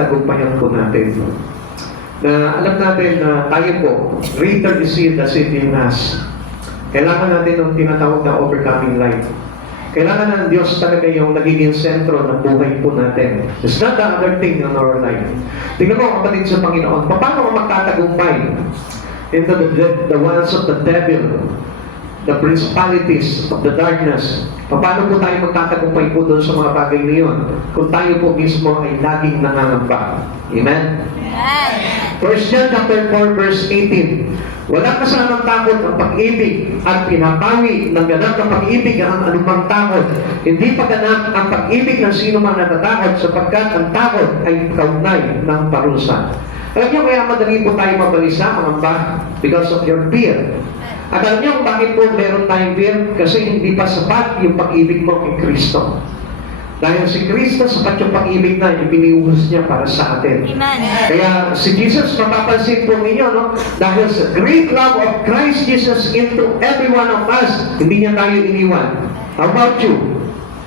mapagtagumpayan po natin. Na alam natin na tayo po, greater is He that's in us. Kailangan natin ng tinatawag na overcoming life. Kailangan ng Diyos talaga yung nagiging sentro ng buhay po natin. It's not the other thing in our life. Tingnan mo, kapatid sa Panginoon, paano ka magtatagumpay into the ones of the devil, the principalities of the darkness? Paano po tayo magtatagumpay po doon sa mga bagay na yun kung tayo po mismo ay laging nangangamba? Amen? Amen. 1 John chapter 4 verse 18. Walang kasamang takot ang pag-ibig at pinapawi ng ganap na pag-ibig ang anumang takot. Hindi pa ganap ang pag-ibig ng sino mang natatakot sapagkat ang takot ay kaugnay ng parusa. Alam niyo kaya madali po tayo mabalisa, mangamba, because of your fear. At alam niyo kung bakit po meron tayong fear? Kasi hindi pa sapat yung pag-ibig mo kay Kristo. Dahil si Kristo, sapat yung pag-ibig na ipiniuhos niya para sa atin. Amen. Kaya si Jesus, mapapansin po ninyo, no? Dahil sa great love of Christ Jesus into every one of us, hindi niya tayo iniwan. How about you?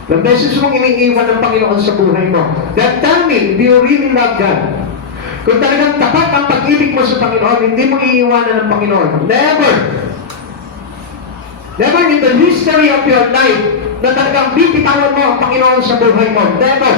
The beses mong iniiwan ng Panginoon sa buhay mo. Then tell me, do you really love God? Kung talagang tapat ang pag-ibig mo sa Panginoon, hindi mo iiwanan ng Panginoon. Never! Never in the history of your life na talagang bibitawan mo ang Panginoon sa buhay mo. Never.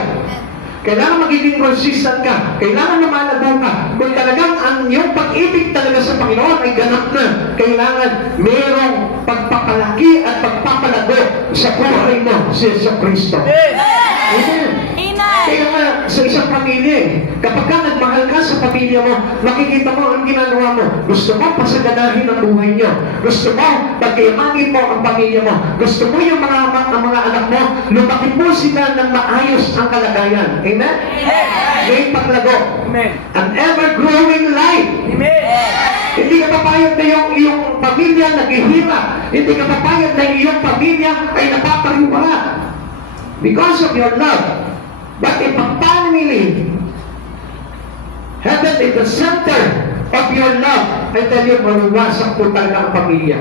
Kailangan magiging consistent ka. Kailangan lumalago ka. Kung talagang ang iyong pag-ibig talaga sa Panginoon ay ganap na, kailangan mayroong pagpapalaki at pagpapalago sa buhay mo si Yesu Kristo. Amen. Kaya nga, sa isang pamilya kapag ka nagmahal ka sa pamilya mo, makikita mo ang ginagawa mo. Gusto mo pasaganahin ang buhay niyo. Gusto mo pagkayamanin mo ang pamilya mo. Gusto mo yung mga anak mo, lumaki mo sila ng maayos ang kalagayan. Amen? May paglago. An ever-growing life. Hindi ka papayag na yung iyong pamilya naghihirap. Hindi ka papayag na yung iyong pamilya ay napapariwara. Because of your love. But if a family, heaven is the center of your love, I tell you, maluwasak po talaga ang pamilya.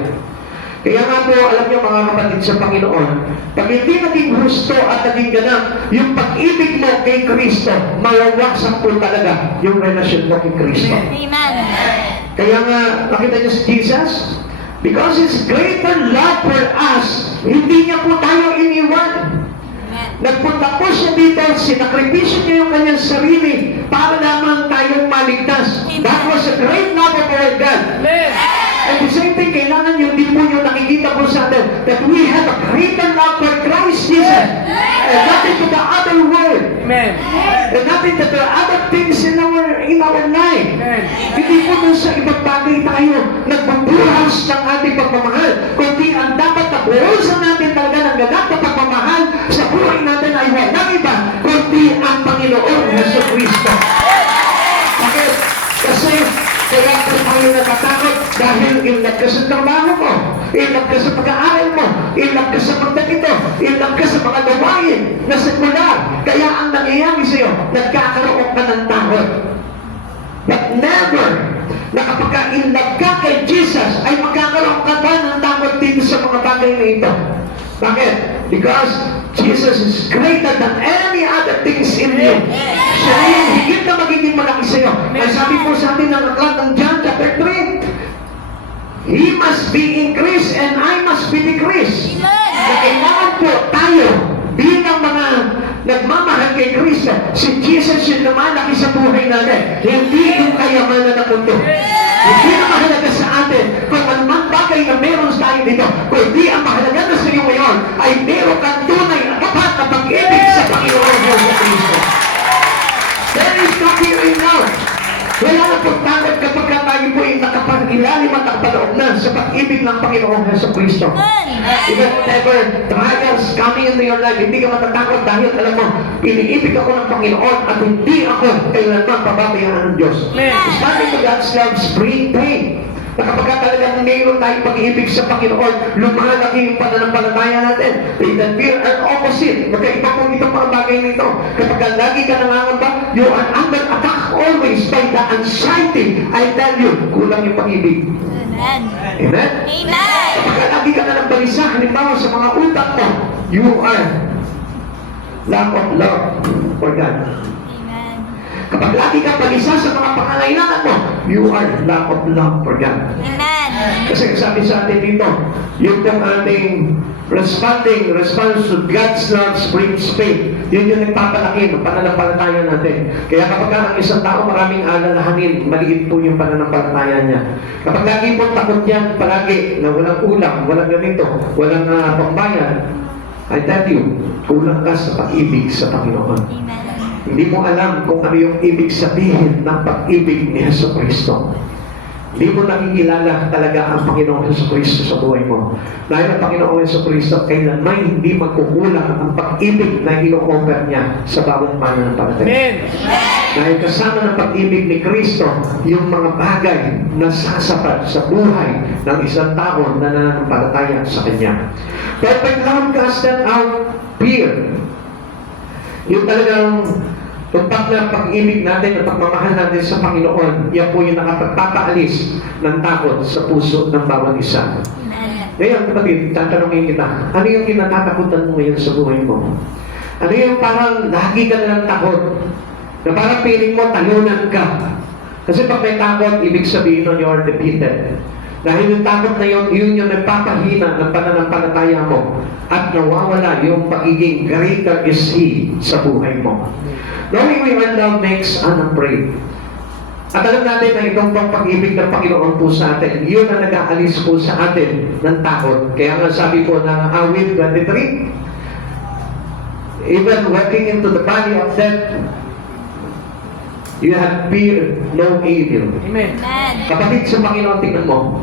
Kaya nga po, alam niyo mga kapatid sa Panginoon, pag hindi naging husto at naging ganap, yung pag-ibig mo kay Kristo, maluwasak po talaga yung relasyon mo kay Kristo. Amen. Kaya nga, nakita niyo si Jesus? Because His greater love for us, hindi niya po tayo iniwan. Nagpunta po siya dito, sinakripisyo niya yung kanyang sarili para lamang tayong maligtas. That was a great love of our God. And the same thing, kailangan yung din po yung nakikita po sa atin that we have a greater love for Christ Jesus. And nothing to the other world. And nothing to the other things in our life. Hindi po dun sa ibang bagay tayo nagbubuhos ng ating pagmamahal. Kundi ang dapat na buhusan natin talaga ng ganap na pagmamahal sa buhay natin ay walang iba kundi ang Panginoon Yesu Kristo. Bakit? Kasi kaya ka tayo natatakot dahil inlag ka sa trabaho mo, inlag ka sa pag-aaral mo, inlag ka sa pagdakito, inlag ka sa mga gawain na sekular. Kaya ang nangyayari sa iyo, nagkakaroon ka ng takot. But never na kapag ka-inlag ka kay Jesus, ay magkakaroon ka ba ng takot dito sa mga bagay na ito? Bakit? Because Jesus is greater than any other things in you. Siya yung higit na magiging malaki sa iyo. Ay sabi po sa atin ng aklat ng John chapter 3, He must be increased and I must be decreased. Na kailangan po tayo bilang mga nagmamahal kay Kristo, si Jesus yung lumalaki sa buhay natin. Hindi yung kayamanan ng mundo. Hindi na mahalaga sa atin kung anumang bagay na meron tayo dito. Kundi ang mahalaga na sa iyo ngayon ay meron kang tunay at tapat na pag-ibig sa Panginoon Yesu Kristo. There is no fear in love. Wala na po takot kapag tayo po ay nakapag-ilalim at nakapaloob na sa pag-ibig ng Panginoon Yesu Kristo. Even whatever trials coming into your life, hindi ka matatakot dahil alam mo, iniibig ako ng Panginoon at hindi ako kailanman pababayaan ng Diyos. Starting to God's love, spring pain. Na kapag talagang mayroon tayong pag-ibig sa Panginoon, lumalaki yung pananampalataya natin. Faith and fear are opposite. Magkaiba po itong mga bagay nito. Kapag lagi ka nangangamba, you are under attack always by the anxiety. I tell you, kulang yung pag-ibig. Amen. Amen? Amen. Kapag lagi ka na ng balisa, halimbawa sa mga utak mo, you are lack of love for God. Amen. Kapag pag isa sa mga pangangailangan mo, you are lack of love for God. Amen. Kasi sabi sa atin dito, yung pong ating response to God's love brings faith. Yun yung nagpapalaki ng pananampalataya natin. Kaya kapag ang isang tao maraming alalahanin, maliit po yung pananampalataya niya. Kapag lagi po takot yan, palagi na walang ulam, walang ganito, walang pambayan, I tell you, kulang ka sa pag-ibig sa Panginoon. Amen. Hindi mo alam kung ano yung ibig sabihin ng pag-ibig ni Jesucristo. Hindi mo nakikilala talaga ang Panginoong Jesucristo sa buhay mo. Dahil ang Panginoong Jesucristo kailanman hindi magkukulang ang pag-ibig na ino-offer niya sa bawat mananampalataya. Amen. Dahil kasama ng pag-ibig ni Kristo, yung mga bagay na sasapat sa buhay ng isang tao na nananampalataya sa Kanya. Perfect love casted out fear. Yung talagang tumpak na pag-ibig natin at pagmamahal natin sa Panginoon, yan po yung nakapagpapaalis ng takot sa puso ng bawat isa. Amen. Ngayon, kapatid, tatanungin kita, ano yung kinatatakutan mo ngayon sa buhay mo? Ano yung parang lagi ka na ng takot? Na parang feeling mo, talunan ka. Kasi pag may takot, ibig sabihin nun, you are defeated. Dahil yung takot na yun, yun yung nagpapahina ng pananampalataya mo at nawawala yung pagiging greater is He sa buhay mo. Knowing we are loved makes unafraid. At alam natin na itong pag-ibig ng Panginoon po sa atin, yun ang nag-aalis po sa atin ng takot. Kaya nga sabi po ng awit 23, even walking into the valley of death, you have feared no evil. Amen. Amen. Kapatid sa Panginoon, tingnan mo.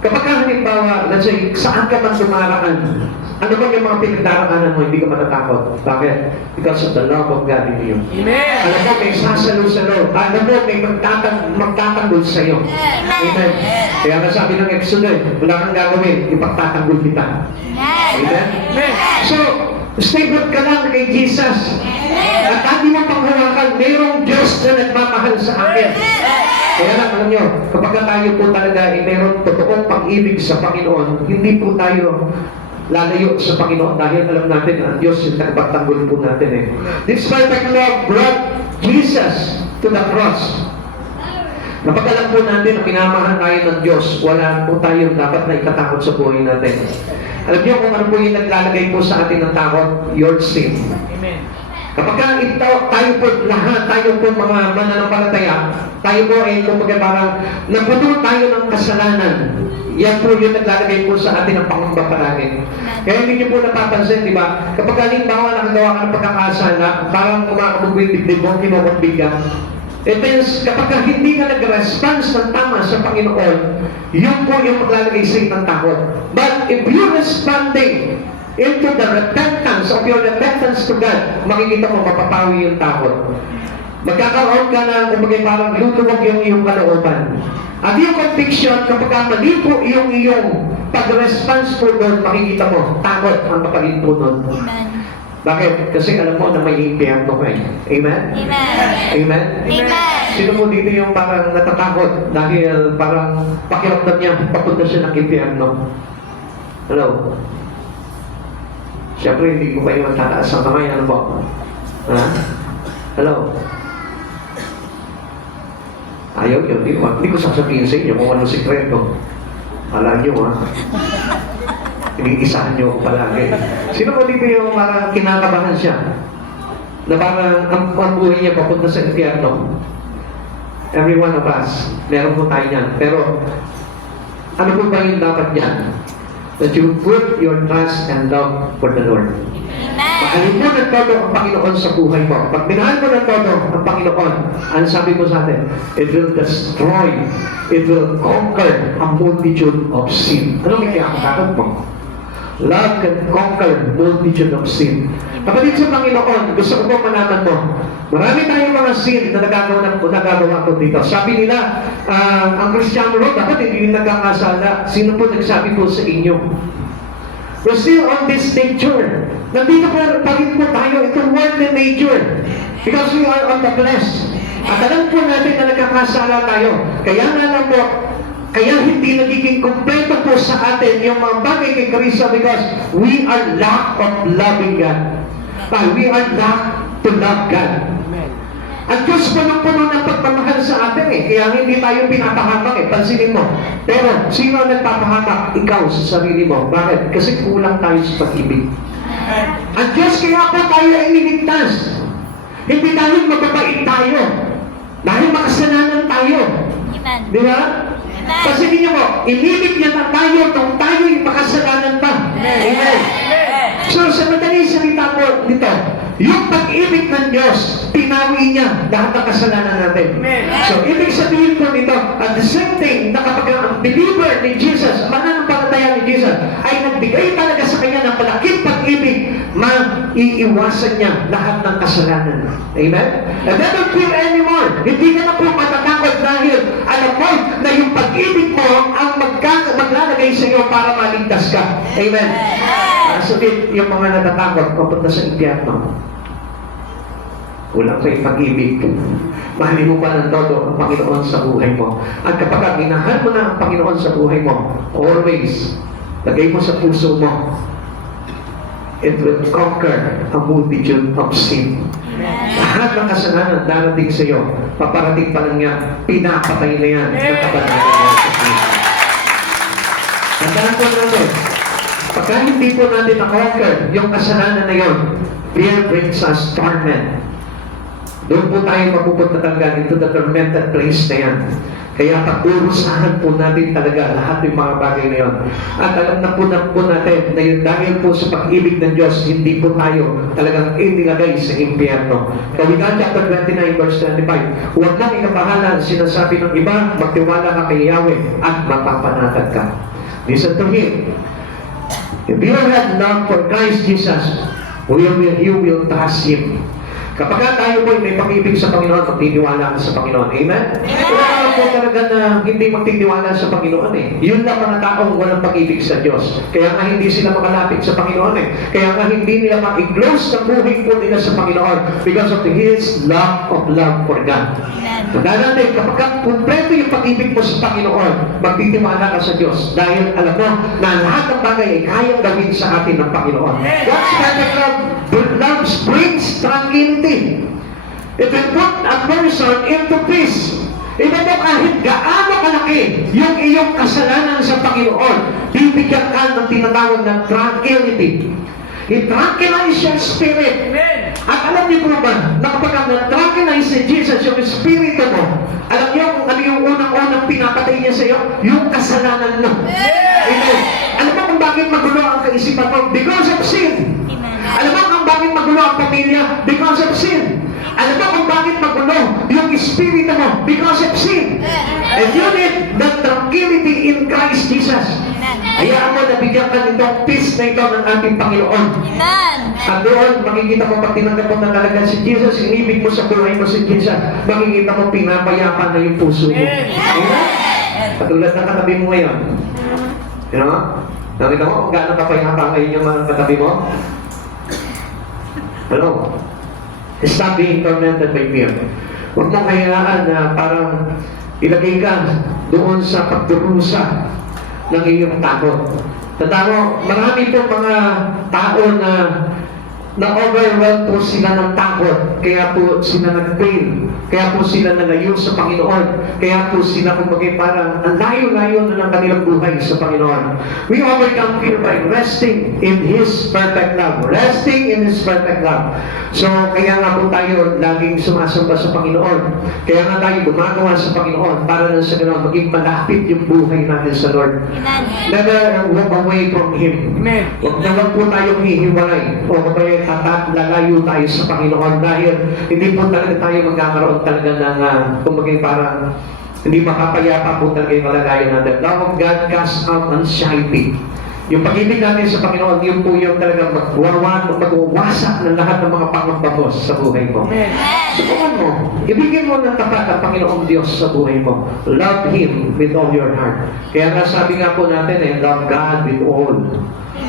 Kapag halimbawa, let's say, saan ka man sumaraan, ano bang yung mga pinagdaraanan mo, hindi ka matatakot. Bakit? Because of the love of God in you. Amen. Alam mo, may sasalo-salo. Alam mo, may magtatanggol sa'yo. Amen. Kaya nga sabi ng Exodus, wala kang gagawin, ipagtatanggol kita. Amen. Amen. So, stay put ka lang kay Jesus. At hindi mo panghawakan, mayroong Diyos na nagmamahal sa akin. Kaya lang, alam nyo, kapag tayo po talaga ay mayroong totoong pag-ibig sa Panginoon, hindi po tayo lalayo sa Panginoon dahil alam natin na ang Diyos yung nagpagtanggol po natin eh. This perfect love brought Jesus to the cross. Kapag alam po natin na pinamahal tayo ng Diyos, wala po tayo dapat na ikatakot sa buhay natin. Alam niyo kung ano po yung naglalagay po sa atin ng takot? Your sin. Amen. Kapag tayo po lahat, tayo po mga mananampalataya, tayo po ay kumbaga parang napuno tayo ng kasalanan. Yan po yung naglalagay po sa atin ng pangamba palagi. Kaya hindi niyo po napapansin, di ba? Kapag halimbawa nakagawa ka ng pagkakasala, parang kumakabog yung dibdib mo, kinukutbig ka. It means, kapag hindi ka nag-response ng tama sa Panginoon, yun po yung maglalagay sa ng takot. But if you're responding into the repentance of your repentance to God, makikita mo, mapapawi yung takot. Magkakaroon ka na, kumbaga parang luluwag yung iyong kalooban. At yung conviction, kapag mali po yung iyong pag-response po doon, makikita mo, takot ang kapalit po doon. Amen. Bakit? Kasi alam mo na may impyerno ka eh. Amen? Amen. Amen? Amen. Sino mo dito yung parang natatakot dahil parang pakiramdam niya, papunta siya ng impyerno? Hello? Siyempre, hindi ko pa yung tataas ang kamay. Ano ba? Ha? Hello? Ayaw yun. Hindi ko sasabihin sa inyo kung anong sikreto. Alam nyo, ha? Iniisahan nyo ako palagi. Sino mo dito yung parang kinakabahan siya? Na parang ang buhay niya papunta sa impyerno? Every one of us, meron po tayo niyan. Pero, ano po ba yung dapat niyan? That you put your trust and love for the Lord. Mahalin mo ng todo ang Panginoon sa buhay mo. Pag minahal mo ng todo ang Panginoon, ano sabi mo sa atin? It will destroy, it will conquer a multitude of sin. Ano may kinakatakot mo? Love can conquer multitude of sin. Kapatid sa Panginoon, gusto ko po malaman mo, marami tayong mga sin na nagagawa ko dito. Sabi nila, ang Kristiyano ro, dapat hindi nagkakasala. Sino po nagsabi po sa inyo? We're still on this nature. Nandito pa rin po tayo. Ito worldly nature. Because we are on the flesh. At alam po natin na nagkakasala tayo. Kaya nga lang po, kaya hindi nagiging kumpleto po sa atin yung mga bagay kay Kristo because we are lack of loving God. We are lack to love God. Amen. Ang Diyos punong-puno ng pagmamahal sa atin eh. Kaya hindi tayo pinapahamak eh. Pansinin mo. Pero, sino ang nagpapahamak? Ikaw sa sarili mo. Bakit? Kasi kulang tayo sa pag-ibig. Ang Diyos kaya po tayo ay niligtas. Hindi dahil mababait tayo. Dahil makasalanan tayo. Amen. Di ba? Kasi niyo mo, inibig niya na tayo kung tayo ay makasalanan pa. Amen. So, sa madaling salita po nito, yung pag-ibig ng Diyos, tinawi niya lahat ng kasalanan natin. So, ibig sabihin po nito, at the same thing, na kapag ang believer ni Jesus, mananampalataya ni Jesus, ay nagbigay talaga sa kanya ng malaking pag-ibig, maiiwasan niya lahat ng kasalanan. Amen? And then don't fear anymore. Hindi ka na po matatakot dahil alam mo na yung pag-ibig mo ang maglalagay sa iyo para maligtas ka. Amen? Sabihin, yung mga natatakot, papunta sa impyerno. Kulang kay pag-ibig. Mahalin mo pa ng todo ang Panginoon sa buhay mo. At kapag minahal mo na ang Panginoon sa buhay mo, always, lagay mo sa puso mo, it will conquer a multitude of sin. Lahat ng kasalanan darating sa iyo, paparating pa lang yan, pinapatay na yan ng kabanalan mo. Tandaan po natin, pagka hindi po natin na-conquer yung kasalanan na yon, fear brings us torment. Doon po tayo mapupunta talaga into the tormented place na yan. Kaya pagdurusahan po natin talaga lahat ng mga bagay na yun. At alam na po natin na yun dahil po sa pag-ibig ng Diyos, hindi po tayo talagang inilagay sa impyerno. Kawikaan chapter 29 verse 25, huwag lang ikapahala sinasabi ng iba, magtiwala ka kay Yahweh at mapapanatag ka. Listen to Him. If you have love for Christ Jesus, you will trust Him. Kapag tayo po may pag-ibig sa Panginoon, magtitiwala ka sa Panginoon. Amen? Wala po talaga na hindi magtitiwala sa Panginoon eh. Yun lang mga taong walang pag-ibig sa Diyos. Kaya nga hindi sila makalapit sa Panginoon eh. Kaya nga hindi nila ma-close ang buhay po nila sa Panginoon because of His love for God. Tandaan natin, kapag kumpleto yung pag-ibig mo sa Panginoon, magtitiwala ka sa Diyos. Dahil alam mo na lahat ng bagay ay kayang gawin sa atin ng Panginoon. God's perfect love brings tranquility. It will put a person into peace. Even though kahit gaano kalaki yung iyong kasalanan sa Panginoon, bibigyan ka ng tinatawag ng tranquility. I-tranquilize your spirit. Amen. At alam niyo po ba, na kapag na-tranquilize si Jesus yung espiritu mo, alam niyo kung ano yung unang-unang pinapatay niya sa iyo? Yung kasalanan mo. Amen. Alam mo kung bakit magulo ang kaisipan mo? Because of sin. Alam mo kung bakit magulo ang pamilya? Because of sin. Alam mo kung bakit magulo yung espiritu mo? Because of sin. And you need the tranquility in Christ Jesus. Hayaan mo na bigyan ka nitong peace na ito ng ating Panginoon. At doon, makikita mo pag tinanggap mo na talaga si Jesus, inibig mo sa buhay mo si Jesus, makikita mo pinapayapan na yung puso mo. Katulad ng katabi mo ngayon. You know? Nakita mo kung gaano kapayapa ngayon yung mga katabi mo? Ano? Stop being tormented by fear. Huwag mong hayaan na parang ilagay ka doon sa pagdurusa ng iyong takot. Tandaan mo, marami po mga tao na overwhelmed po sila ng takot. Kaya po sila nag-fail. Kaya po sila nalayo sa Panginoon. Kaya po sila kumbaga parang ang layo-layo na ng kanilang buhay sa Panginoon. We overcome fear by resting in His perfect love. Resting in His perfect love. So, kaya nga po tayo laging sumasamba sa Panginoon. Kaya nga tayo gumagawa sa Panginoon para na sa ganoon maging malapit yung buhay natin sa Lord. Never walk away from Him. Huwag naman po tayong hihiwalay. O kapag lalayo tayo sa Panginoon dahil hindi po talaga tayo magkakaroon talaga ng kumbaga parang hindi makapayapa po talaga yung kalagayan natin. Love of God casts out anxiety. Yung pag-ibig natin sa Panginoon, yun po yung talagang magwawasak ng lahat ng mga pangambamos sa buhay mo. Subukan mo, ibigin mo ng tapat ang Panginoong Diyos sa buhay mo. Love Him with all your heart. Kaya nga sabi nga po natin love God with all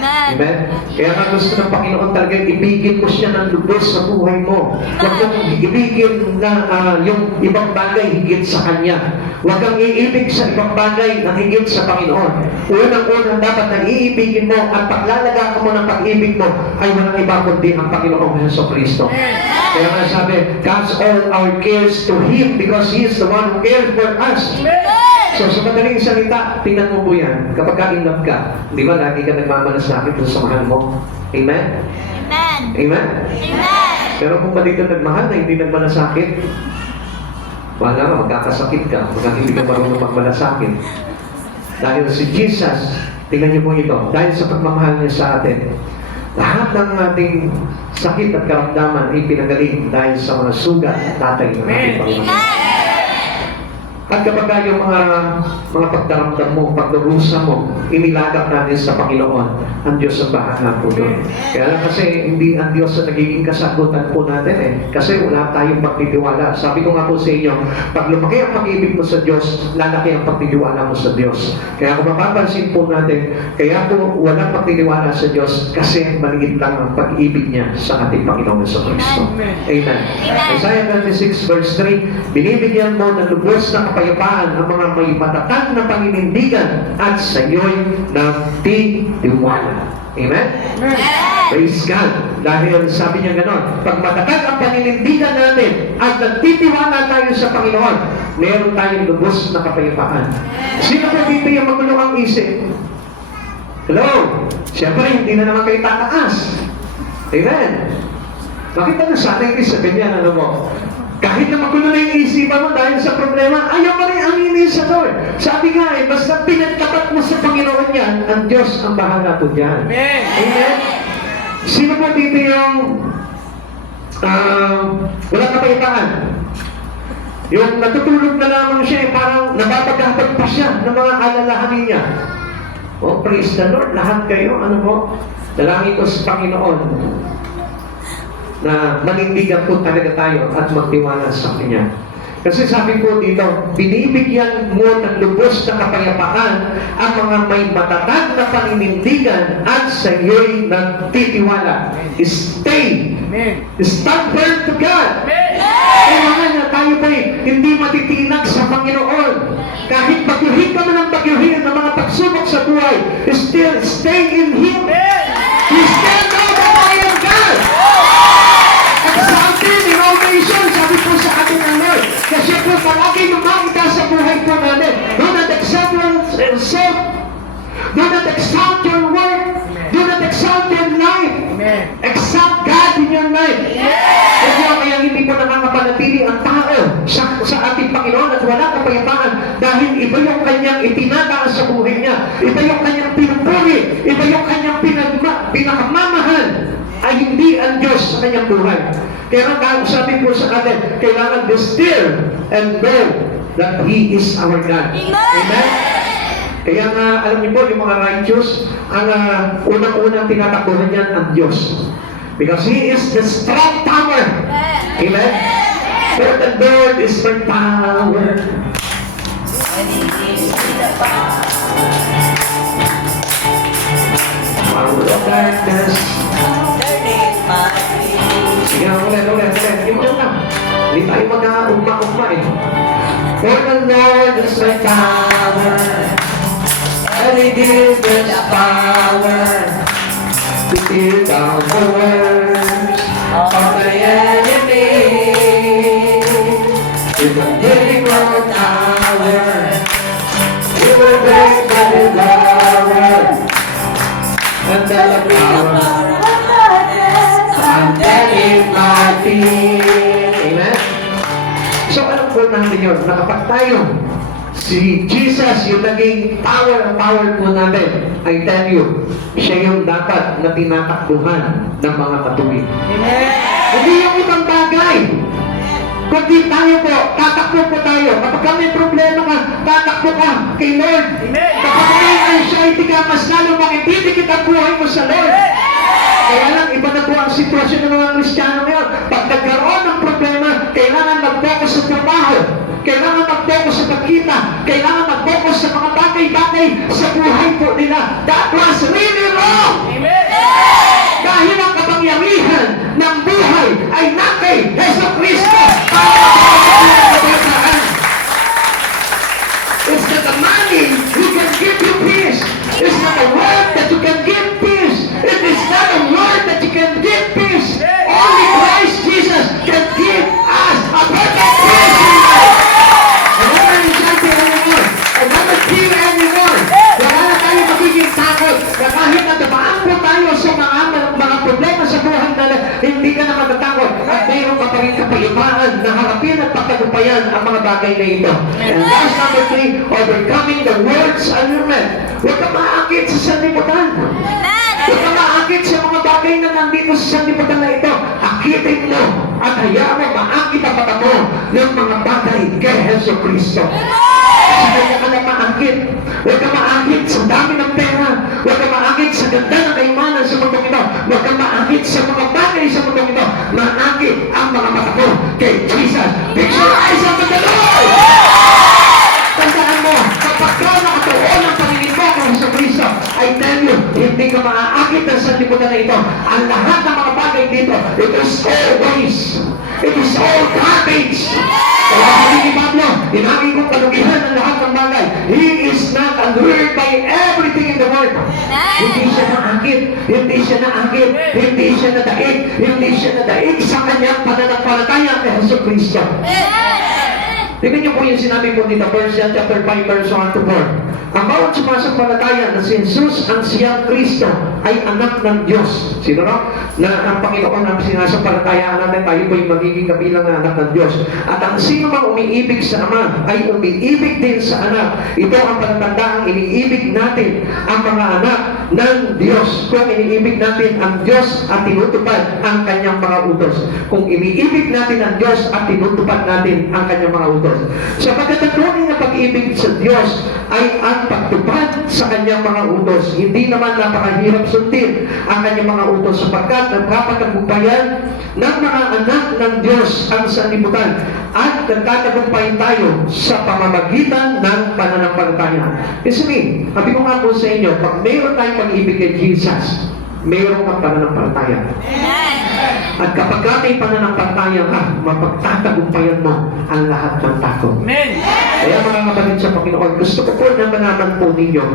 Amen? Kaya nga gusto ng Panginoon talaga ibigin mo siya ng lubos sa buhay mo. Huwag kang ibigin na yung ibang bagay higit sa Kanya. Huwag kang iibig sa ibang bagay na higit sa Panginoon. Unang-unang dapat na iibigin mo at paglalaga mo ng pag-ibig mo ay walang iba kundi ang Panginoong Jesucristo. Kaya nga sabi, cast all our cares to Him because He is the one who cares for us. So sa madaling salita, tingnan mo po yan. Kapag ka-in-love ka, di ba lagi ka nagmamalasakit sa mahal mo? Amen? Amen. Amen? Amen. Pero kung ba dito nagmahal na hindi nagmalasakit, wala ka, magkakasakit ka, pagka hindi ka marunong magmalasakit. Dahil si Jesus, tingnan niyo po ito, dahil sa pagmamahal niya sa atin, lahat ng ating sakit at karamdaman ay pinagaling dahil sa mga sugat at tatay ng ating Panginoon. At kapag yung mga pagdaramdam mo, pagdarusa mo, inilagak natin sa Panginoon, ang Diyos ang bahala po doon. Kaya lang kasi hindi ang Diyos ang nagiging kasagutan po natin eh. Kasi wala tayong pagtitiwala. Sabi ko nga po sa inyo, pag lumaki ang pag-ibig mo sa Diyos, lalaki ang pagtitiwala mo sa Diyos. Kaya kung mapapansin po natin, kaya po walang pagtitiwala sa Diyos kasi maliit lang ang pag-ibig niya sa ating Panginoon sa Kristo. Amen. Isaiah 26 verse 3, binibigyan mo ng lubos na kapayapaan ang mga may matatag na paninindigan at sa iyo'y nagtitiwala. Amen? Praise God. Dahil sabi niya ganon, pag matatag ang paninindigan natin at nagtitiwala tayo sa Panginoon, meron tayong lubos na kapayapaan. Sino po dito yung magulo ang isip? Hello? Siyempre, hindi na naman kayo tataas. Amen? Makita na sa atin, sabi niya, ano mo, kahit na magulo na yung isipan mo dahil sa problema, ayaw mo rin aminin sa Lord. Sabi nga eh, basta pinagtapat mo sa Panginoon yan, ang Diyos ang bahala po dyan. Amen. Amen? Sino po dito yung walang kapayapaan? Yung natutulog na lamang siya, eh, parang napapagkapag pa siya ng mga alalahanin niya. Oh, praise the Lord. Lahat kayo, ano po, dalangin ko sa Panginoon na manindigan po talaga tayo at magtiwala sa Kanya. Kasi sabi po dito, binibigyan mo ng lubos na kapayapaan ang mga may matatag na paninindigan at sa iyo'y nagtitiwala. Stay! Stand firm to God! Kailangan na tayo ba'y hindi matitinag sa Panginoon. Kahit bagyuhin ka man ang bagyuhin ng mga pagsubok sa buhay, still stay in Him. He stand over the fire of God. Exalted in all nations, sabi po sa atin ng Lord. Kasi po palagi lumakita sa buhay po natin. Do not exalt yourself. Do not exalt your work. Do not exalt your life. Exalt God in your life. Kaya hindi po nakakapanatili ang tao sa ating Panginoon at wala kapayapaan dahil iba yung kanyang itinataas sa buhay niya. Iba yung kanyang pinupuri. Iba yung kanyang pinakamamahal ay hindi ang Diyos sa kanyang buhay. Kaya nga sabi po sa atin, kailangan be still and know that He is our God. Amen? Kaya nga, alam niyo po, yung mga righteous, ang unang-unang tinatakbuhan niyan ang Diyos. Because He is the strong tower. Amen? For the Lord is my power. Power of darkness. Sige, ulit. Yung una, hindi tayo mag-ugma-ugma eh. For the Lord is my power, and He gives us power to tear down the works of the enemy. With a miracle power, He will break the devourer, and the power. Amen? So alam po natin yun, na kapag tayo, si Jesus yung naging power po natin, I tell you, siya yung dapat na tinatakbuhan ng mga patuloy. Hindi yung ibang bagay. Kundi tayo po, tatakbo po tayo. Kapag may problema ka, tatakbo ka kay Lord. Kapag may anxiety ka, mas lalo makitidikit ang buhay mo sa Lord. Kaya lang, iba na po ang sitwasyon ng mga Kristiyano ngayon. Pag nagkaroon ng problema, kailangan mag-focus sa trabaho. Kailangan mag-focus sa pagkita. Kailangan mag-focus sa mga bagay-bagay sa buhay po nila. That was really wrong! Amen. Dahil ang kapangyarihan ng buhay ay nakay Heso Kristo. It's not the money who can give you peace. It's not the word that you can give peace. It is not a word that you can give peace. Only Christ Jesus can give us a perfect peace in life. I never anxiety anymore. I never fear anymore. Wala na tayo magiging takot. Na kahit nagdabaan po tayo sa mga problema sa buhay natin, hindi ka na matatakot. At mayroon ka pa rin kapayapaan na harapin at pagtagumpayan ang mga bagay na ito. And last number 3, overcoming the world's allurement. Huwag ka maakit sa sanlibutan. Huwag ka maakit sa mga bagay na nandito sa sanlibutan na ito. Akitin mo at hayaan mo maakit ang mata mo ng mga bagay kay Heso Kristo. Kasi kaya ka na maakit. Huwag ka maakit sa dami ng pera. Huwag ka maakit sa ganda ng kaimanan sa mundong ito. Huwag ka maakit sa mga bagay sa mundong ito. Maakit ang mga mata mo kay Jesus. Fix your eyes on the Lord! Tandaan mo, kapag ka nakatuon ang paningin mo kay Heso Kristo, I tell you, hindi ka maaakit ng sanlibutan na ito. Ang lahat ng mga bagay dito, it is all waste. It is all garbage. Kaya sabi ni Pablo, inagi kong kalugihan ang lahat ng bagay. He is not allured by everything in the world. Hindi siya naakit, hindi siya naakit, hindi siya nadaig, hindi siya nadaig sa kanyang pananampalataya kay Heso Kristo. Tingnan niyo po yung sinabi po dito, 1 John chapter 5, verse 1 to 4. Ang bawat sumasampalataya na si Jesus ang siyang Kristo ay anak ng Diyos. Sino no? Na ang Panginoon ang sinasampalatayaan natin, tayo po yung magiging kabilang na anak ng Diyos. At ang sino mang umiibig sa Ama ay umiibig din sa anak. Ito ang palatandaang iniibig natin ang mga anak ng Diyos. Kung iniibig natin ang Diyos at tinutupad ang kanyang mga utos. Kung iniibig natin ang Diyos at tinutupad natin ang kanyang mga utos. Sapagkat ang tunay na pag-ibig sa Diyos ay ang pagtupad sa kanyang mga utos. Hindi naman napakahirap sundin ang kanyang mga utos sapagkat nagkapatagumpayan ng mga anak ng Diyos ang sanlibutan at nagkatagumpayan tayo sa pamamagitan ng pananampalataya. Kasi sabi ko nga po sa inyo, pag mayroon tayong pag-ibig kay Jesus, mayroon kang pananampalataya. At kapag may pananampalataya ka, mapagtatagumpayan mo ang lahat ng takot. Amen. Kaya mga kapatid sa Panginoon, gusto ko po na malaman po ninyo,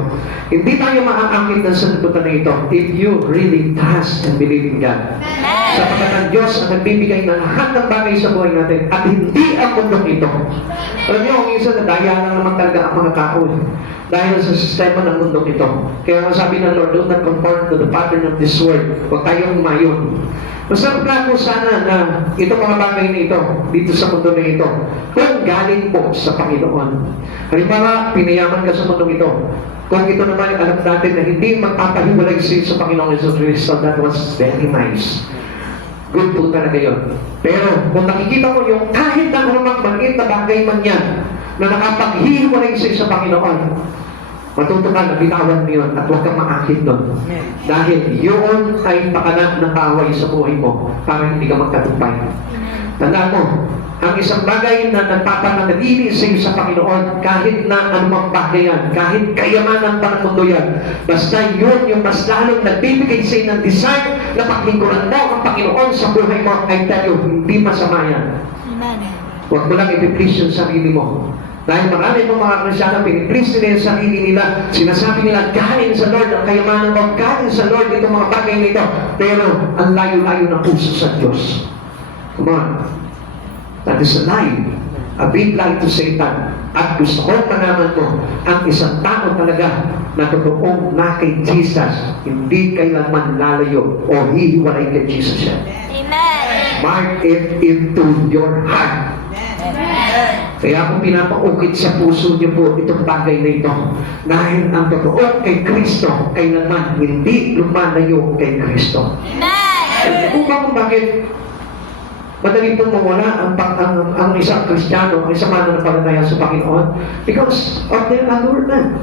hindi tayo maaangkin ng sanlibutan na ito if you really trust and believe in God. Sapagkat ang Diyos ang nagbibigay ng lahat ng bagay sa buhay natin at hindi ang mundong ito. Alam niyo, ang isa nadaya lang naman talaga ang mga tao dahil sa sistema ng mundong ito. Kaya sabi ng Lord, do not conform to the pattern of this world. Huwag tayong umayon. Masarap na po sana na itong mga bagay na ito, dito sa mundo na ito, kung galing po sa Panginoon. Halimbawa, pinayaman ka sa mundo ito. Kung ito naman, alam natin na hindi magpapahiwalay sa Panginoon Jesus Christ, that was very nice. Good po talaga yun. Pero kung nakikita mo yung kahit na anumang maliit na bagay man yan, na nakapaghihiwalay sa Panginoon, matuto ka na bitawan mo yun at huwag kang maakit nun. Dahil yun ay pakanan ng kaaway sa buhay mo para hindi ka magkatumpay. Tandaan mo, ang isang bagay na nagpapanatili sa iyo sa Panginoon, kahit na anumang bagay yan, kahit kayamanan pa ng mundo yan, basta yun yung mas lalong nagbibigay sa iyo ng desire na paglingkuran mo ang Panginoon sa buhay mo, ay tayo, hindi masama yan. Huwag mo lang ipiplease yung sarili mo. Dahil marami pong mga Kristyano, piniplease nila yung sarili nila. Sinasabi nila, galing sa Lord ang kayamanan mo, galing sa Lord itong mga bagay nito. Pero ang layo-layo ng puso sa Diyos. Come on. That is a lie. A big lie to Satan. At gusto ko malaman mo, ang isang tao talaga na totoong na kay Jesus, hindi kailanman lalayo o hihiwalay kay Jesus yan. Amen. Mark it into your heart. Kaya kung pinapaukit sa puso niyo po itong bagay na ito, dahil ang totoo kay Kristo, kailanman hindi lumalayo kay Kristo. Amen. Kung bakit madali pong mawala ang isang Kristiyano, ang isang mananampalataya sa Panginoon, because of their allurement.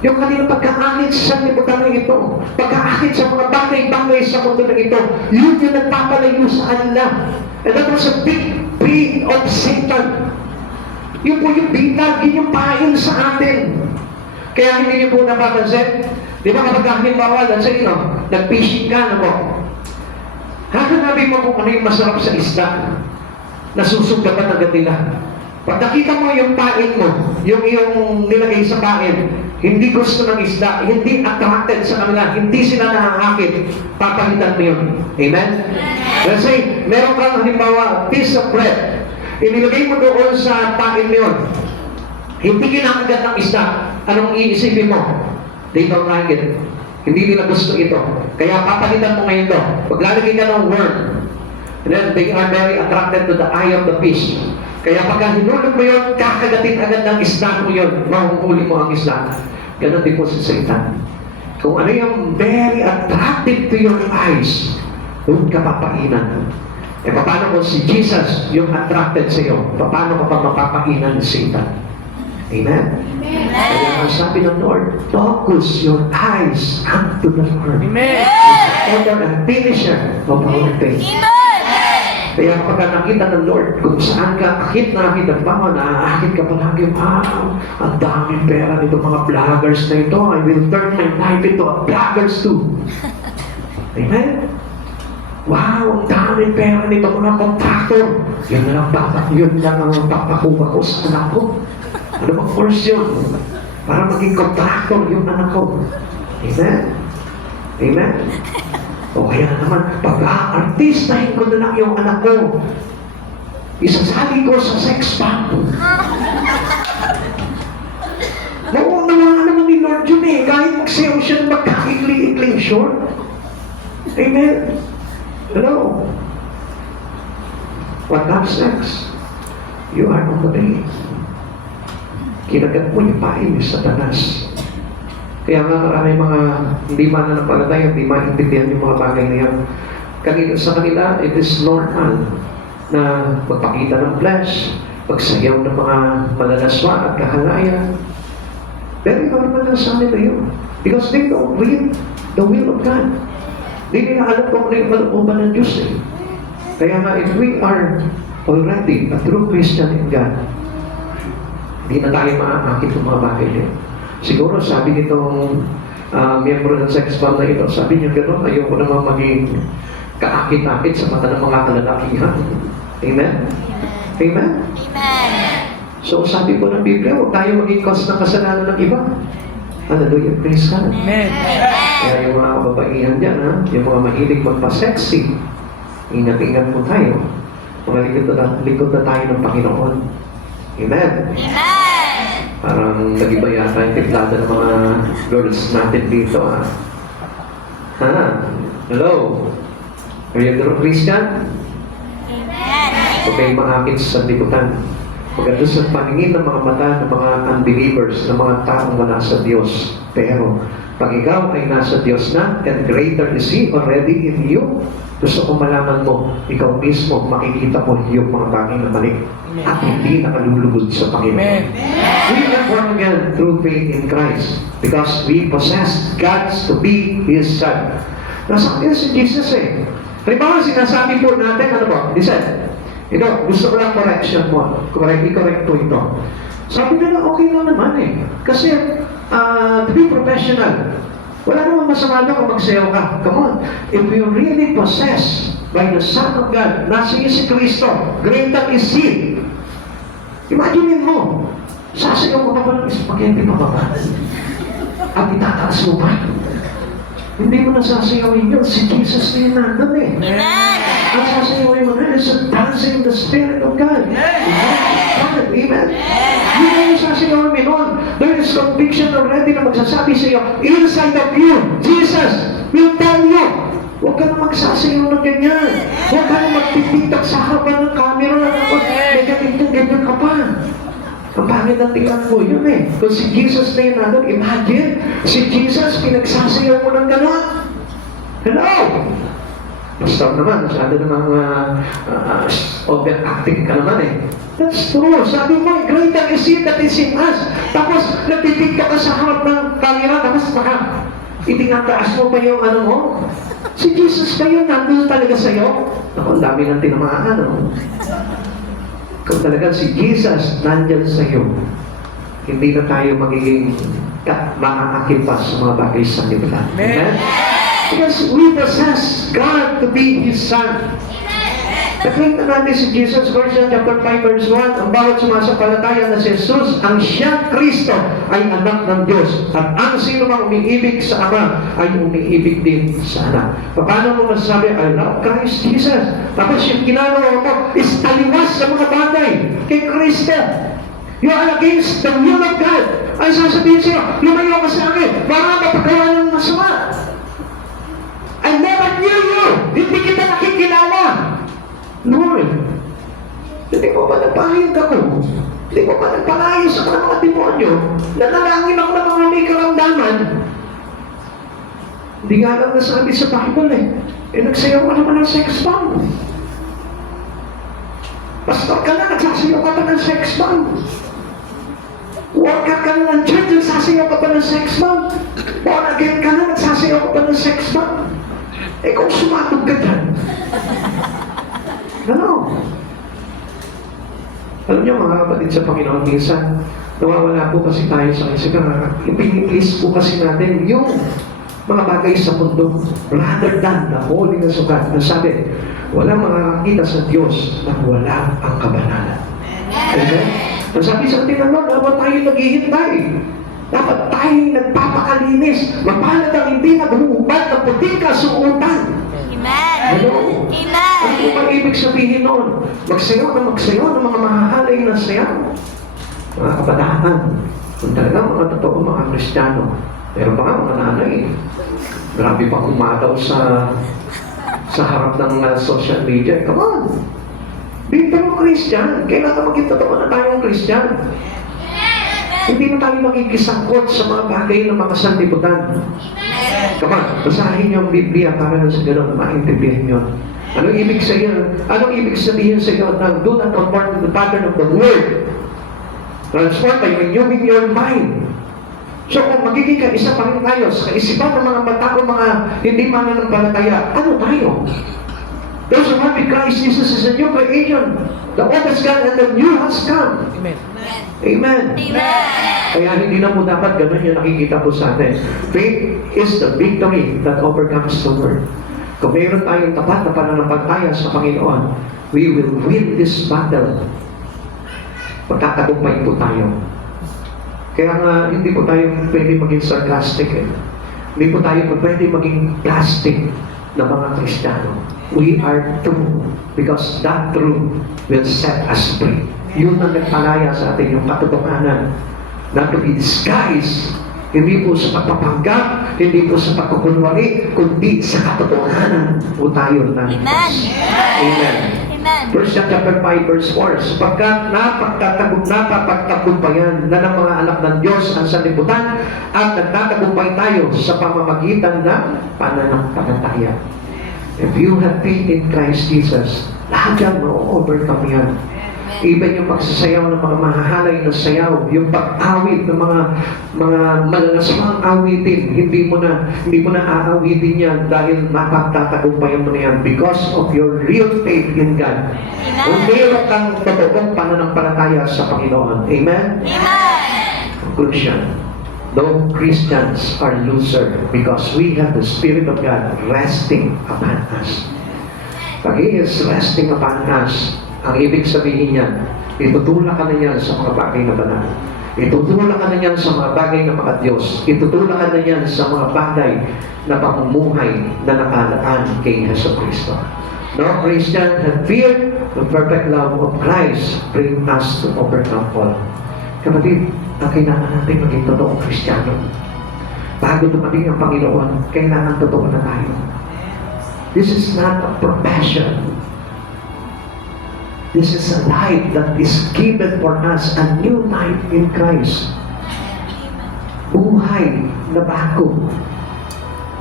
Yung kanilang pagkaakit sa sanlibutan na ito, pagkaakit sa mga bagay-bagay sa mundo na ito, yun yung nagpapalayo sa kanila. And that was a big plea of Satan. Yun po yung bitag, yun yung pain sa atin. Kaya hindi niyo po napapansin. Di ba kapag halimbawa, let's say, nag-fishing ka, ano po? Hahanapin mo kung ano yung masarap sa isda. Nasusugaban agad nila. Pag nakita mo yung pain mo, yung nilagay sa pain, hindi gusto ng isda, hindi attracted sa kanila, hindi sila nakakakit, papalitan mo yun. Amen? Let's say, meron kang halimbawa, piece of bread. Inilagay mo doon sa pain mo yun. Hindi kinakagat ng isda. Anong iisipin mo? They don't like it. Hindi nila gusto ito. Kaya papalitan mo ngayon to. Paglalagay ka ng worm, and then they are very attracted to the eye of the fish. Kaya pagka hinulog mo yun, kakagatin agad ng isda mo yun. Mahuhuli mo ang isda. Ganon din po sa Satan. Kung ano yung very attractive to your eyes, doon ka papainan. E paano kung si Jesus yung attracted sa iyo? Paano ka pa mapapainan ni Satan? Amen? Kaya ang sabi ng Lord, focus your eyes unto the Lord. Amen. Author and finisher of our faith. Kaya kapag nakita ng Lord, kung saan ka akit na akit ang bawa, naaakit ka palagi, wow, ang daming pera nito mga vloggers na ito. I will turn my life into a vloggers too. Amen? Wow, ang daming pera nito mga contractor. Yun na lang ang papakuha ko sa anak ko. Ano bang course yun? Para maging contractor yung anak ko. Amen? Amen? O kaya naman, pag-aartistahin ko na lang yung anak ko, isasali ko sa sex bomb. Nawa naman ni Lord yun eh. Kahit magsayaw siya magkakikli-ikling short. Amen? Hello? What comes next? You are on the way. Kinagat mo yung pain ni Satanas. Kaya nga marami mga hindi mananampalataya, hindi maintindihan yung mga bagay na yan. Sa kanila, it is normal na magpakita ng flesh, magsayaw ng mga malalaswa at kahalaya. Very normal na sa kanila yun. Because they don't read the will of God. Hindi nila alam kung ano yung kalooban ng Diyos eh. Kaya nga, if we are already a true Christian in God, hindi na tayo maaakit ng mga bagay niya. Siguro sabi nitong miyembro ng sex bomb na ito, sabi niya gano'n, ayoko naman maging kaakit-akit sa mata ng mga kalalakihan. Amen? Amen? Amen. So sabi po ng Biblia, huwag tayo maging cause ng kasalanan ng iba. Hallelujah, praise God. Amen. Kaya yung mga kababaihan dyan, yung mga mahilig magpa-sexy, ingat-ingat po tayo. Mga likod na tayo ng Panginoon. Amen? Amen. Parang nag-iba yata yung tiplada ng mga girls natin dito, ha? Hello? Are you a true Christian? Amen. Huwag kayong makakit sa sanlibutan. Maganda sa paningin ng mga mata ng mga unbelievers, ng mga taong wala sa Diyos. Pero, pag ikaw ay nasa Diyos na, and greater is He already in you, gusto ko malaman mo, ikaw mismo, makikita mo yung mga bagay na mali. At hindi nakalulubod sa Panginoon. Amen. We are born again through faith in Christ because we possess God's to be His Son. Nasabi na si Jesus eh. Halimbawa, sinasabi po natin, ano ba? Listen, ito, gusto ko lang correction mo. I-correct po ito. Sabi nila, okay lang naman eh. Kasi, to be professional, wala naman masama na kung magsayaw ka. Come on. If you really possess by the Son of God, nasa iyo si Kristo, greater is He. Imagine mo, sasayaw mo pa ng spaghetti pa ba? At itataas mo pa? Hindi mo nasasayawin yun. Si Jesus na yun nandun eh. Amen. Ang sasayawin mo na is dancing in the Spirit of God. Amen. Hindi na yung sasayawin mo nun. There is conviction already na magsasabi sa iyo, inside of you, Jesus will tell you, huwag ka na magsasayaw ng ganyan. Huwag ka na magtitiktak sa harapan ng camera. Ganyan ka pa. Ang pangit ang tingnan mo yun eh. Kung si Jesus na yun nandun, imagine, si Jesus pinagsasayaw mo ng gano'n. Hello? Basta naman, masyado namang overacting ka naman eh. That's true. Sabi mo, greater is He that is in us. Tapos, nagtitig ka sa harap ng camera, tapos baka itinataas mo pa yung ano mo. Si Jesus pa yun, nandun talaga sa'yo. Ako, ang dami ng tinamaan, ano? Kung talagang si Jesus nandyan sa iyo, hindi na tayo magiging maaakit pa sa mga bagay sa lipunan. Amen? Because we possess God to be His Son. Nakita natin si Jesus, Colossians chapter 5 verse 1, ang bawat sumasampalataya na si Jesus, ang siyang Kristo ay anak ng Diyos. At ang sino mang umiibig sa Ama ay umiibig din sa Anak. Paano mo masasabi, I love Christ Jesus? Tapos yung ginagawa mo is taliwas sa mga bagay kay Kristo. You are against the will of God. Ang sasabihin sa'yo, lumayo ka sa akin para mapagawa ng masama. I never knew you. Hindi kita nakikilala. Lord, hindi ko ba nagpahayag ako? Hindi ko ba nagpalayo sa mga demonyo? Nanalangin ako ng mga may karamdaman. Hindi nga lang nasabi sa Bible nagsayaw ka naman ng sex bomb. Pastor ka na, nagsasayaw ka pa ng sex bomb. Worker ka na ng church, nagsasayaw ka pa ng sex bomb. Born again ka na, nagsasayaw ka pa ng sex bomb. Kung sumatog ka dyan, ano? Alam niyo mga kapatid sa Panginoon, minsan nawawala po kasi tayo sa kanya. Ipinilis po kasi natin yung mga bagay sa mundo rather than the holiness of God. Nasabi, walang makakakita sa Diyos na wala ang kabanalan. Amen? Nasabi sa atin ng Lord, dapat tayo naghihintay. Dapat tayo nagpapakalinis. Mapalad ang hindi naghuhubad ng puting kasuutan. Amen. Hello? Amen. Ano ba ibig sabihin nun? Magsayaw ng mga mahahalay na sayaw. Mga kabataan, kung talaga mga totoo mga Kristiyano, pero baka mga nanay, grabe pa kumataw sa harap ng social media. Come on! Bigyan mo Kristyan. Kailangan maging totoo na tayong Kristyan. Hindi na tayo makikisangkot sa mga bagay ng mga sanlibutan. Come on, basahin niyo ang Biblia para sa gano'n maintindihan niyo. Anong ibig sabihin sa iyo ng do not conform to the pattern of the world. Transform by renewing your mind. So kung magiging isa pa rin tayo sa kaisipan ng mga tao, mga hindi mananampalataya, ano tayo? Those who have in Christ Jesus is a new creation. The old has gone and the new has come. Amen. Amen. Amen. Kaya hindi na po dapat ganun yung nakikita po sa atin. Faith is the victory that overcomes the world. Kung mayroon tayong tapat na pananampalataya sa Panginoon, we will win this battle. Pagkatagumpay po tayo. Kaya nga, hindi po tayo pwede maging sarcastic. Hindi po tayo pwede maging plastic na mga Kristiyano. We are true because that truth will set us free. Yun ang nagpalaya sa atin, yung katotohanan. Not to be disguised, hindi po sa pagpapanggap, hindi po sa pagkukunwari, kundi sa katotohanan po tayo na. Amen. Amen. Amen. 1 John chapter 5 verse 4, sapagkat napapagtagumpayan na ng mga anak ng Diyos ang sanlibutan at nagtatagumpay tayo sa pamamagitan ng pananampalataya. If you have faith in Christ Jesus, lahat yan ma-overcome yan. Even yung pagsasayaw ng mga mahahalay na sayaw, yung pag-awit ng mga malalaswang awitin, hindi mo na aawitin yan dahil mapagtatagumpayan mo na yan because of your real faith in God. Kung mayroon kang totoong pananampalataya sa Panginoon. Amen? Amen. Conclusion. No Christians are loser because we have the Spirit of God resting upon us. Pag He is resting upon us, ang ibig sabihin niyan, itutulak ka na niyan sa mga bagay na banal. Itutulak ka na niyan sa mga bagay na mga Diyos. Itutulak ka na niyan sa mga bagay na pamumuhay na nakalaan kay Jesucristo. No Christian have feared the perfect love of Christ bring us to overcome all. Kapatid, ang kailangan natin maging totoong Kristiyano. Bago dumating ang Panginoon, kailangan totoo na tayo. This is not a profession. This is a life that is given for us, a new life in Christ. Buhay na bago.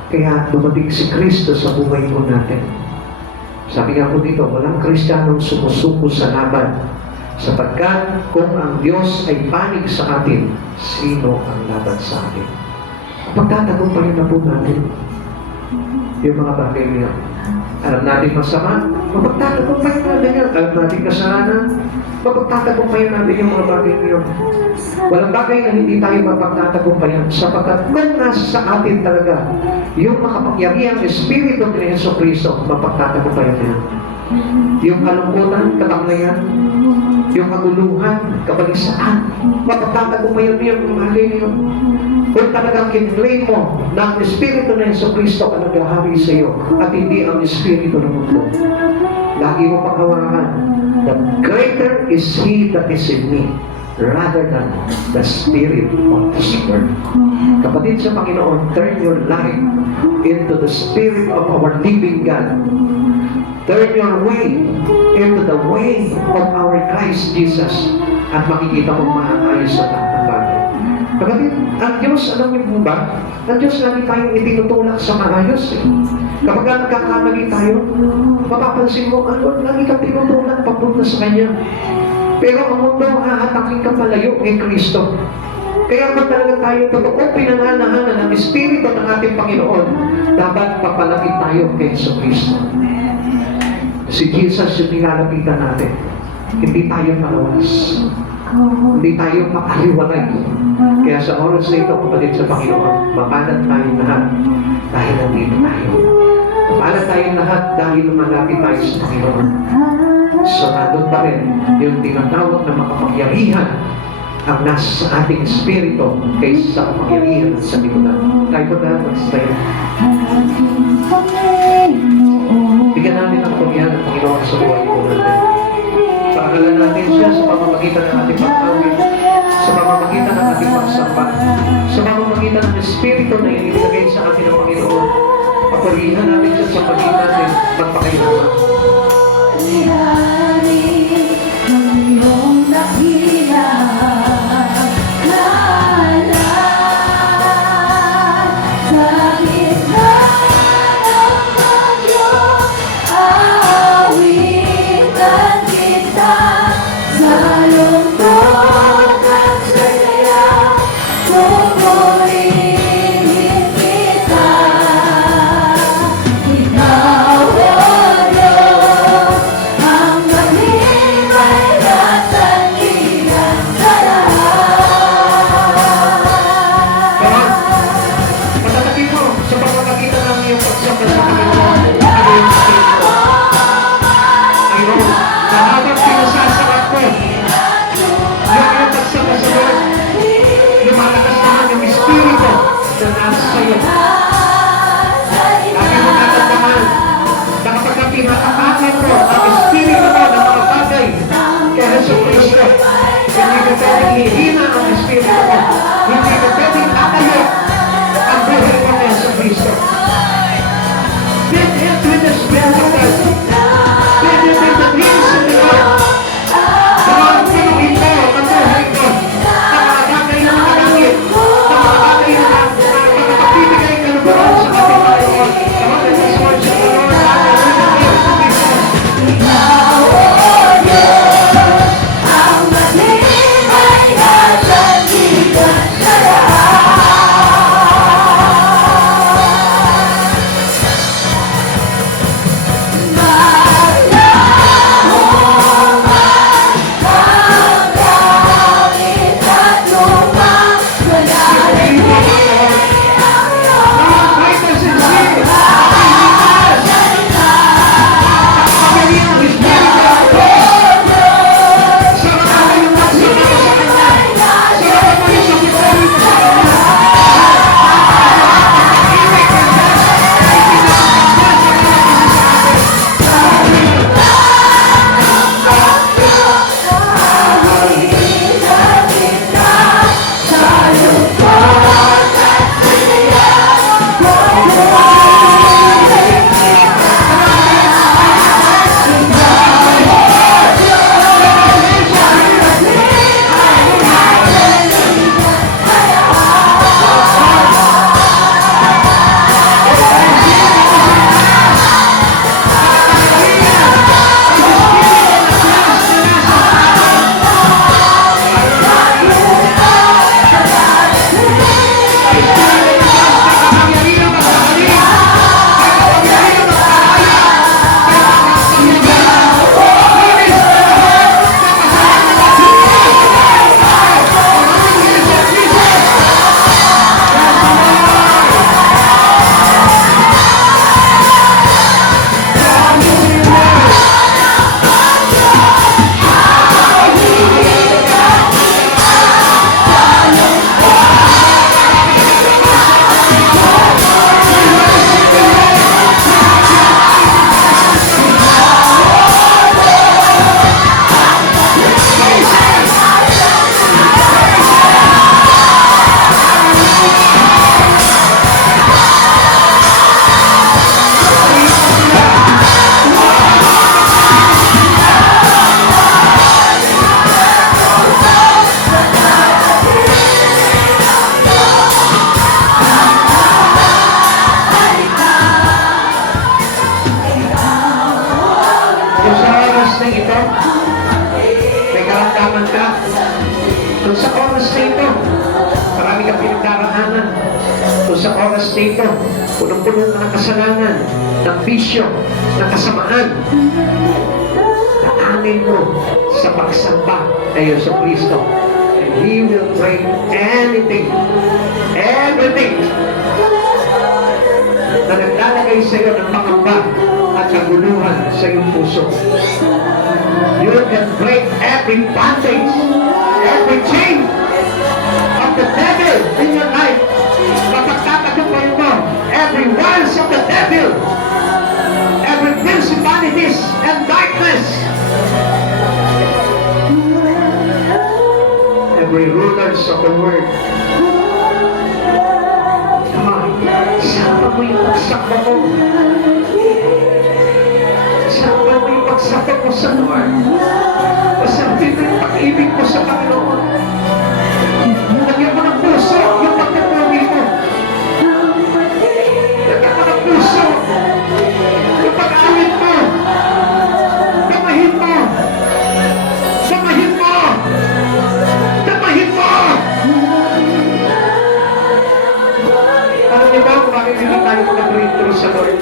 Kaya dumating si Kristo sa buhay po natin. Sabi nga po dito, walang Kristiyanong sumusuko sa laban. Sapagkat kung ang Diyos ay panig sa atin, sino ang laban sa atin? Pagtatagumpayan na po natin yung mga bagay niya. Alam natin masama, mapagtatagumpayan natin yan. Alam natin kasalanan, mapagtatagumpayan natin yung mga bagay na yun. Walang bagay na hindi tayo mapagtatagumpayan sapagkat kung nasa sa atin talaga yung makapangyarihang Espiritu ni Yeso Cristo, mapagtatagumpayan niya. Yung kalungkutan, katamlayan, yung kaguluhan, kabalisaan, mapagtatagumpayan niya yung bagay na yun. Kung talagang kinlaim mo na ang Espiritu ng Yeso Cristo ang naghahari sa iyo at hindi ang Espiritu ng mundo, lagi mo pagkawakan, the greater is He that is in me rather than the spirit of this world. Kapatid sa Panginoon, turn your life into the Spirit of our living God. Turn your way into the way of our Christ Jesus at makikita mong maayos sa lahat ng bagay. Kapatid, ang Diyos, alam niyo po ba? Ang Diyos lagi tayong itinutulak sa maayos. Kapag nagkakamali tayo, mapapansin mo, lagi kang tinutulak papunta sa Kanya. Pero ang mundo, hahatakin ka palayo kay Kristo. Kaya kung talaga tayo totoo pinanganahanan ng Espiritu ng ating Panginoon, dapat papalapit tayo kay Yeso Kristo. Si Jesus yung nilalapitan natin. Hindi tayo malawas. Hindi tayo makaliwalay. Kaya sa oras na ito, kapatid sa Panginoon, mapalad tayo lahat dahil nandito tayo. Mapalad tayo lahat dahil lumalapit tayo sa Panginoon. So, nandun pa rin yung tinatawag na makapangyarihan ang nasa sa ating espiritu kaysa sa kapangyarihan ng sanlibutan. Tayo po na, magsasayo. Bigyan namin ang kapangyarihan ng Panginoon sa buhay po natin. Pakalan natin siya sa pamamagitan ng ating pag-awit, sa pamamagitan ng ating pagsamba, sa pamamagitan ng Espiritu na inilagay sa atin ng Panginoon. Papurihan namin siya sa pagitan natin magpakailangan. Hihina ang Espiritu mo. Hindi ka pwedeng tatayo ang buhay mo na sa Kristo. Fill it with the Spirit of God. Fill it with the things of the Lord. Kung pinuhin mo ang buhay mo sa mga bagay ng mga langit, sa mga bagay na magpapibigay ka ng buwan sa ating Panginoon. Come on, let's worship the Lord. Hallelujah. Ang malimay na sanlibutan. Doon sa oras na ito, marami kang pinagdaraanan. Doon sa oras na ito, punong-puno ka ng kasalanan, ng bisyo, ng kasamaan. Daanin mo sa pagsamba kay Yesu Cristo. And He will break anything, everything na naglalagay sa iyo ng pangamba at kaguluhan sa iyong puso. You can break every bondage, every chain of the devil in your life. Mapagtatagumpayin mo every wiles of the devil, every principalities and darkness, every rulers of the world. Sama mo yung pagsakba mo. Sama mo yung pagsakba mo sa Lord. Pasabi mo yung pag-ibig mo sa Panginoon. Lagyan mo ng puso yung pagkapuwi mo. Lagyan mo ng puso yung pag-awit mo. Damahin mo. Damahin mo. Damahin mo. Alam niyo ba kung bakit hindi tayo mag-breakthrough sa Lord?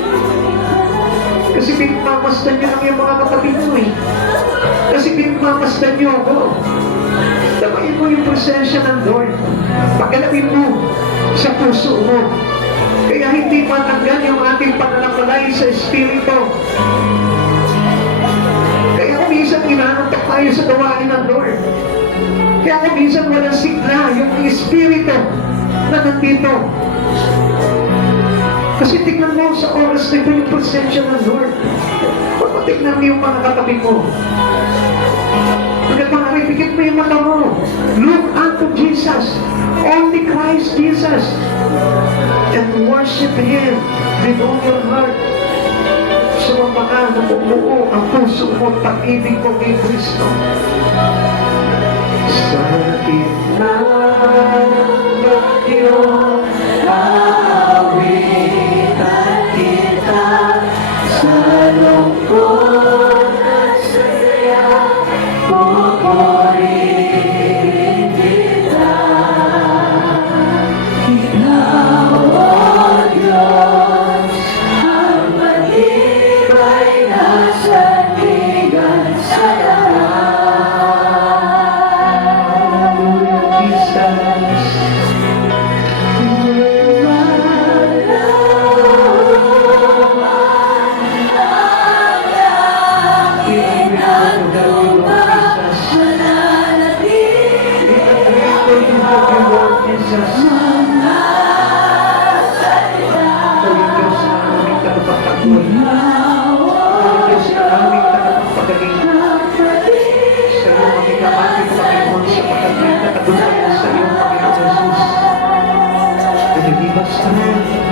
Kasi pinagmamasdan niyo lang yung mga kapatid mo eh. Kasi pinagmamasdan niyo ako. Damayin mo yung presensya ng Lord. Pagkalapin mo sa puso mo. Kaya hindi matanggal yung ating pananampalataya sa Espiritu. Kaya kung minsan inaantok tayo sa gawain ng Lord. Kaya kung minsan walang sigla yung Espiritu na nandito. Kasi tignan mo sa oras na ito yung presensya ng Lord. Pag tignan mo yung mga katabi mo. Pagkat mga ripikit mo yung mata mo. Look unto Jesus. Only Christ Jesus. And worship Him with all your heart. Sumamba ka na bumuo ang puso mo at pag-ibig mo kay Kristo. Sa gitna ng bagyo, awitan kita sa lungkot at saya, pupurihin kita. Ikaw, O Diyos, ang matibay na sandigan sa lahat. Hallelujah, Jesus.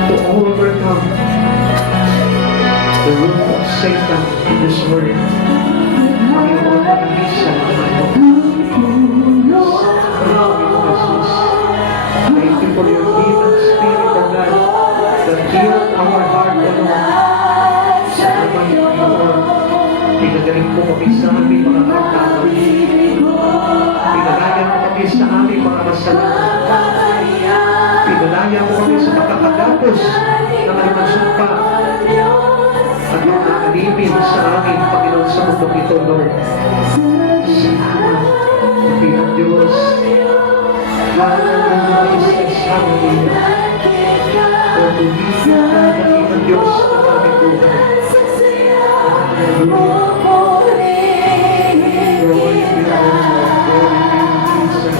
To overcome the root of Satan in this world. Panginoon, mag-isa naman mo. Thank you for your given Spirit of God that healed our heart, O Lord. Salamat, Panginoon. Pinagaling mo kami sa aming mga pagkakal. Pinalaya mo kami sa aming mga kasalanan. Pinalaya mo kami sa pagkakatapos na may magsumpa at mga alipin sa aming Panginoon sa mundong ito, Lord. Salamat, Panginoon Diyos. Hallelujah, Jesus, hallelujah. O tumigil ka, Panginoon Diyos, ng aming buhay. Hallelujah. Glory be to God, glory be to Jesus.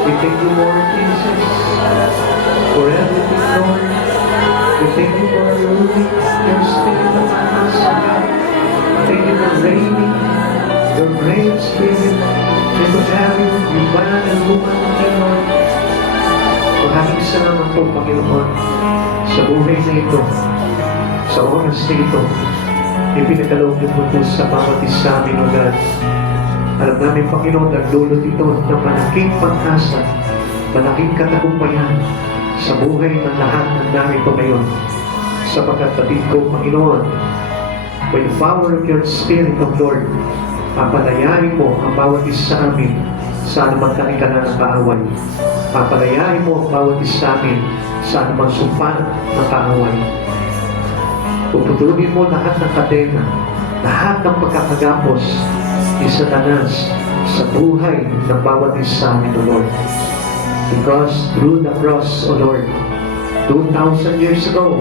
We thank you, Lord Jesus, for everything, Lord. We thank you for moving your spirit upon us, God. Thank you for raining your great spirit into every man and woman, Lord. Maraming salamat po, Panginoon, sa buhay na ito, sa oras na ito. ipinagkaloob niyo po sa bawat isa amin, O God. Alam namin, Panginoon, naglulot ito ng malaking pag-asa, malaking katagumpayan sa buhay ng lahat ng narito ngayon. Sapagkat patid ko, Panginoon, by the power of your Spirit, O Lord, papalayain mo ang bawat isa sa amin sa anumang kanikanan ng kaaway. Papalayain mo ang bawat isa sa amin sa anumang sumpa ng kaaway. Puputulin mo lahat ng kadena, lahat ng pagkakagapos ni Satanas sa buhay ng bawat isa sa amin, O Lord. Because through the cross, O Lord, 2,000 years ago,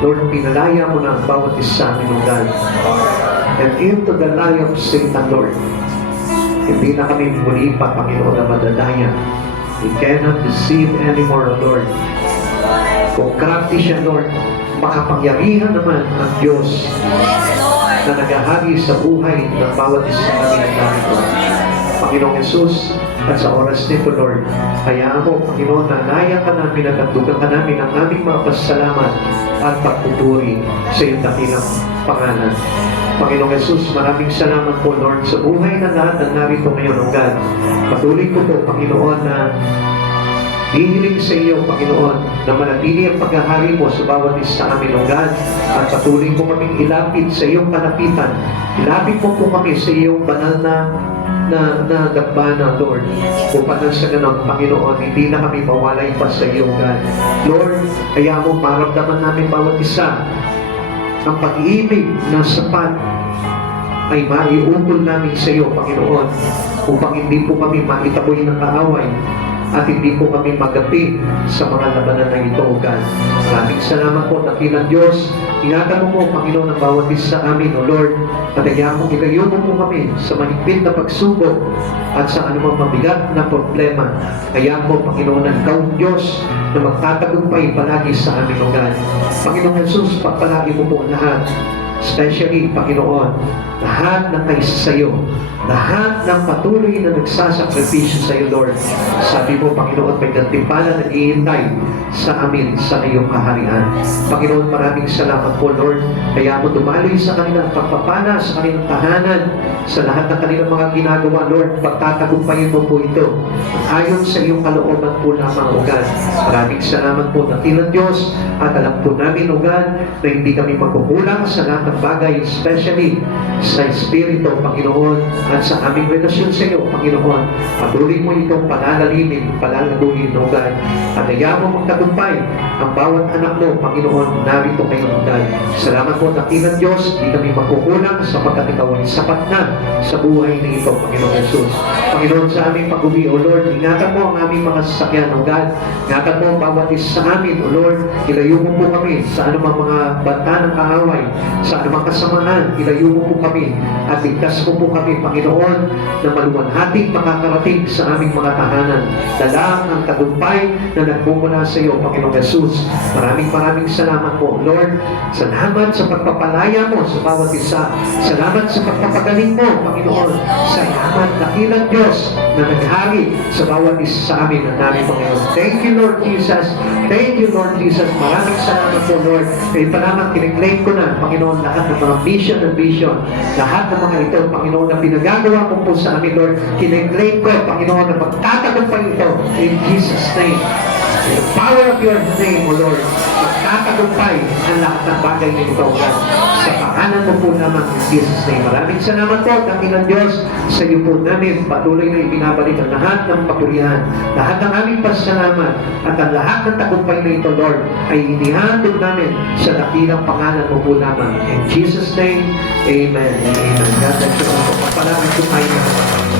Lord, pinalaya mo na ang bawat isa sa amin, O God. And into the lie of Satan, Lord, hindi na kami muli pa, Panginoon, na madadaya. We cannot deceive anymore, O Lord. Kung crafty siya, Lord, makapangyarihan naman ang Diyos na naghahagi sa buhay ng bawat isa sa kami ng narito. Panginoong Jesus, at sa oras nito, Lord, hayaan mo, Panginoon, na nayan ka namin at nagdugan ka namin ang aming mga pasalamat at pagpupuri sa iyong dakilang pangalan. Panginoong Jesus, maraming salamat po, Lord, sa buhay ng lahat ng narito ngayon, O God. Patuloy ko po, Panginoon, na hihiling sa iyo, Panginoon, na manatili ang paghahari mo sa bawat isa sa amin, O God, at patuloy po kaming ilapit sa iyong kalapitan. Ilapit mo po kami sa iyong banal na dagbana, Lord. Upang sa ganun, Panginoon, hindi na kami mawalay pa sa iyo, God. Lord, kaya mo maramdaman namin bawat isa ang pag-ibig na sapat ay maiutol namin sa iyo, Panginoon, upang hindi po kami maitaboy ng kaaway at hindi po kami magapi sa mga labanan na ito, O God. Maraming salamat po, dakilang Diyos. Ingatan mo po, Panginoon, ang bawat isa sa amin, O Lord. Patayaan mo, igayo mo po kami sa mahigpit na pagsubok at sa anumang mabigat na problema. Hayaan mo, Panginoon, ang ikaw, Diyos, na magtatagumpay palagi sa amin, O God. Panginoon Jesus, pagpalagi mo po lahat. Especially, Panginoon, lahat ng kaisa sa iyo, lahat ng patuloy na nagsasakripisyo sa iyo, Lord. Sabi mo, Panginoon, may gantimpala na iintay sa amin sa iyong kaharian. Panginoon, maraming salamat po, Lord. Kaya mo dumaloy sa kanilang pagpapala, sa kanilang tahanan, sa lahat ng kanilang mga ginagawa, Lord. Pagtatagumpayin mo po ito. Ayon sa iyong kalooban po lamang, O God. Maraming salamat po, dakilang Diyos. At alam po namin, O God, na hindi kami magkukulang sa lahat ng bagay, especially sa Espiritu, Panginoon, at sa aming relasyon sa iyo, Panginoon. Patuloy mo itong palalalimin, palalaguin, O God. At ayaw mo magtagumpay ang bawat anak mo, Panginoon, narito kayo, O God. Salamat po, dakilang Diyos, hindi kami magkukulang sapagkat ikaw ay sapat na sa buhay na ito, Panginoon Jesus. Panginoon, sa aming pag-uwi, O Lord, ingatan mo ang aming mga sasakyan, O God. Ingatan mo ang bawat isa sa amin, O Lord. Ilayo mo po kami sa anumang mga banta ng kaaway, sa anumang kasamaan, ilayo mo po kami at ligtas mo po kami, Panginoon, na maluwalhating makakarating sa aming mga tahanan. Dala ang tagumpay na nagmumula sa iyo, Panginoon Jesus. Maraming salamat po, Lord. Salamat sa pagpapalaya mo sa bawat isa. Salamat sa pagpapagaling mo, Panginoon. Salamat, dakilang Diyos, na naghari sa bawat isa sa amin at namin, Panginoon. Thank you, Lord Jesus. Thank you, Lord Jesus. Maraming salamat po, Lord. Kaya palaman, kiniklaim ko na, Panginoon, lahat ng mga mission and vision, lahat ng mga ito, Panginoon, na pinagagawa ko po sa amin, Lord, kiniklaim ko, Panginoon, na magtatagumpay ito in Jesus' name. In the power of your name, O Lord, magtatagumpay ang lahat ng bagay na ito, God. Sa pangalan mo po naman in Jesus' name. Maraming salamat po, dakilang Diyos, sa iyo po namin patuloy na ibinabalik ang lahat ng papurihan, lahat ng aming pasalamat, at ang lahat ng tagumpay na ito, Lord, ay inihandog namin sa dakilang pangalan mo po naman. In Jesus' name, Amen. Amen. God bless you. Pagpalaman po tayo.